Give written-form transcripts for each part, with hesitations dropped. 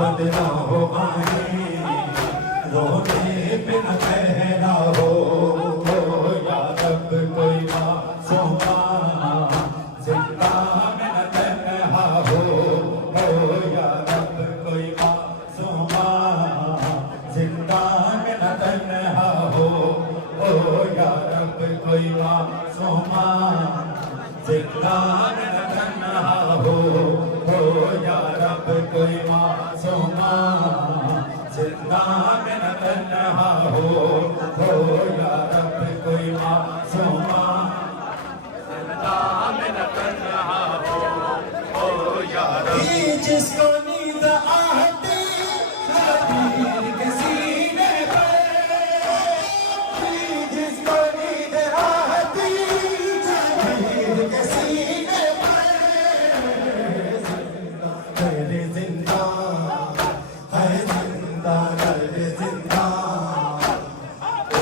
बदना हो आए रोने पे न कहना हो या रब कोई मासूमा जिंदा में न तन्हा हो या रब कोई मासूमा जिंदा में न तन्हा हो या रब कोई मासूमा जिंदा में न तन्हा हो या रब कोई मासूमा जिंदा में न तन्हा हो या रब कोई मासूमा जिंदा में न तन्हा हो या रब जिसको नींद आती नबी के सीने पर जिसको नींद आती नबी के सीने पर जिंदा है जिंदा है जिंदा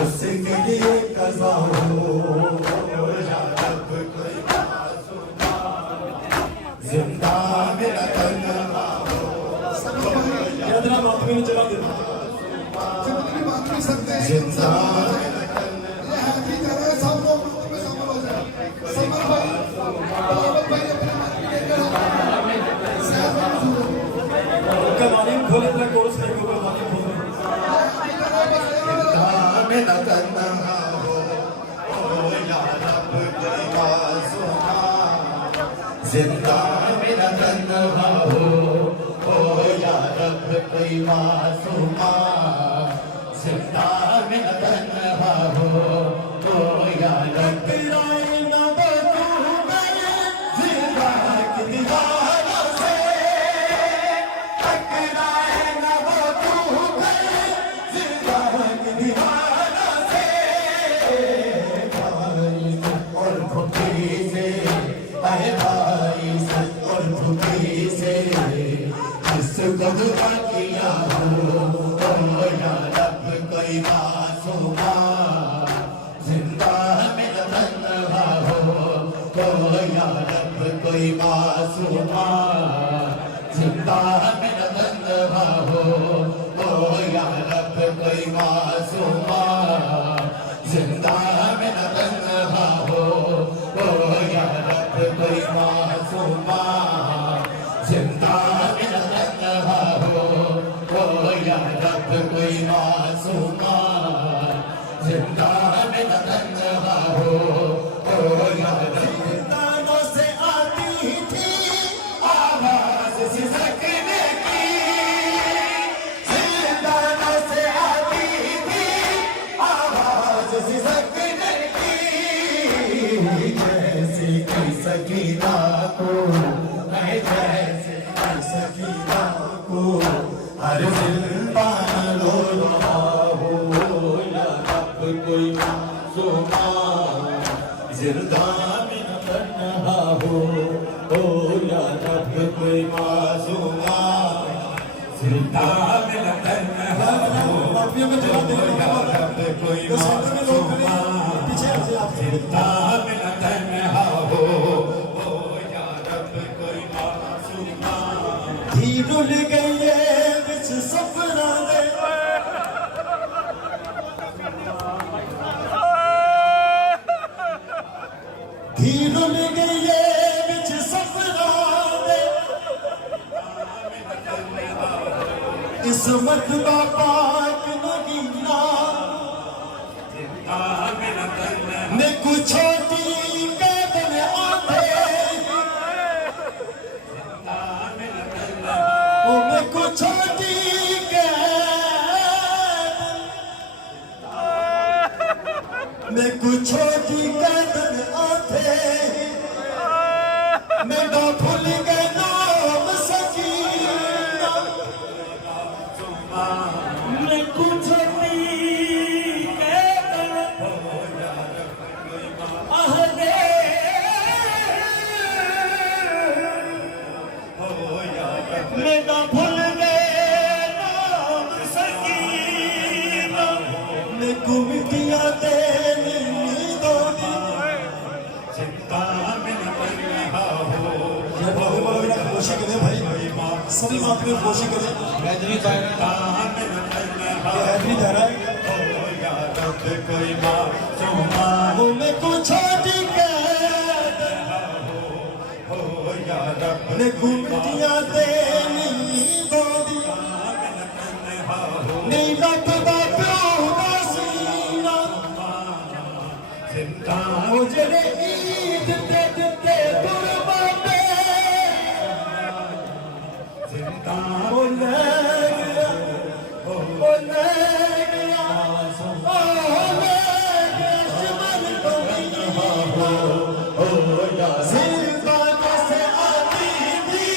उसके लिए कज़ा हो या रब कोई मासूमा जिंदा मेरा तन्हा हो यादना बात में चला दे जिंदगी बात नहीं सकते जिंदा की तरह सब लोग में समर हो जाए समर भाई अपने का मालिक खोले अपना कोर्स नहीं को मालिक खोले में न तन्हा हो या रब कोई मासूमा जिंदा में न तन्हा हो या रब कोई मासूमा जिंदा में न तन्हा हो या रब दुआ किया हो या रब कोई मासूमा जिंदा में न तन्हा हो या रब कोई मासूमा जिंदा में न तन्हा हो या रब कोई मासूमा जिंदा में न तन्हा हो या रब कोई मासूमा जिंदा में न तन्हा हो या रब कोई मासूमा जिंदा में न तन्हा हो या जिंदानों से आती थी आवाज सिसकने की जिंदानों से आती थी आवाज सिसकने की जैसे की सकीना को जैसे सकीना को हर जिंदान रो रहा हो या रब कोई मासूमा जिंदा में न तन्हा हो या रब कोई मासूमा जिंदा में न तन्हा हो या रब कोई मासूमा जिंदा में न तन्हा हो या रब कोई मासूमा धी रुल गई है बिच सफरा दे धी रुल गई है बिच सफरा दे किस्मत का पाक नगीना ने कुछ छोटी पैदल आते मैं कुछ छोटी मैं कुछ छोटी कदम आते मैं तो भूल गए नाम सकीना मैं कुछ छोटी कदम आहदे मैं तो भूल गए नाम सकीना मैं गुमटियां दे नींदों दी चिंता में न तन्हा हो ये बाबू बाबू मेरा कोशिश करें भाई सभी माप में कोशिश करें हैदरी भाई चिंता में न तन्हा ये हैदरी धारा है हो या रब कोई मासूमान वो मैं कुछ छोटी कदम हो या रब मैं गुमटियां दे नींदों दी नहीं लगदा प्यो दा सीना चिंता ओ जेड़े ईद ते दिते कुर्बाने चिंता ओ ले गया ओ ले गया ओ ले गया शमन को हो या जिंदा कैसे आती थी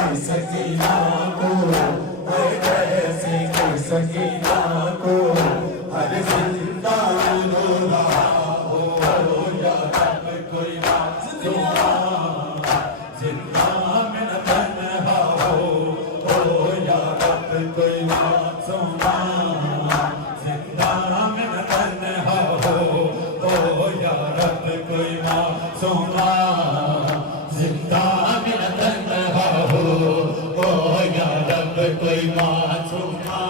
सकीना को कैसे सकीना को हर जिंदा रो रहा हो या रब कोई जिंदा में न तन्हा हो या रब कोई मासूमा जिंदा में न तन्हा हो या रब कोई मासूमा जिंदा में न तन्हा हो या रब कोई मासूमा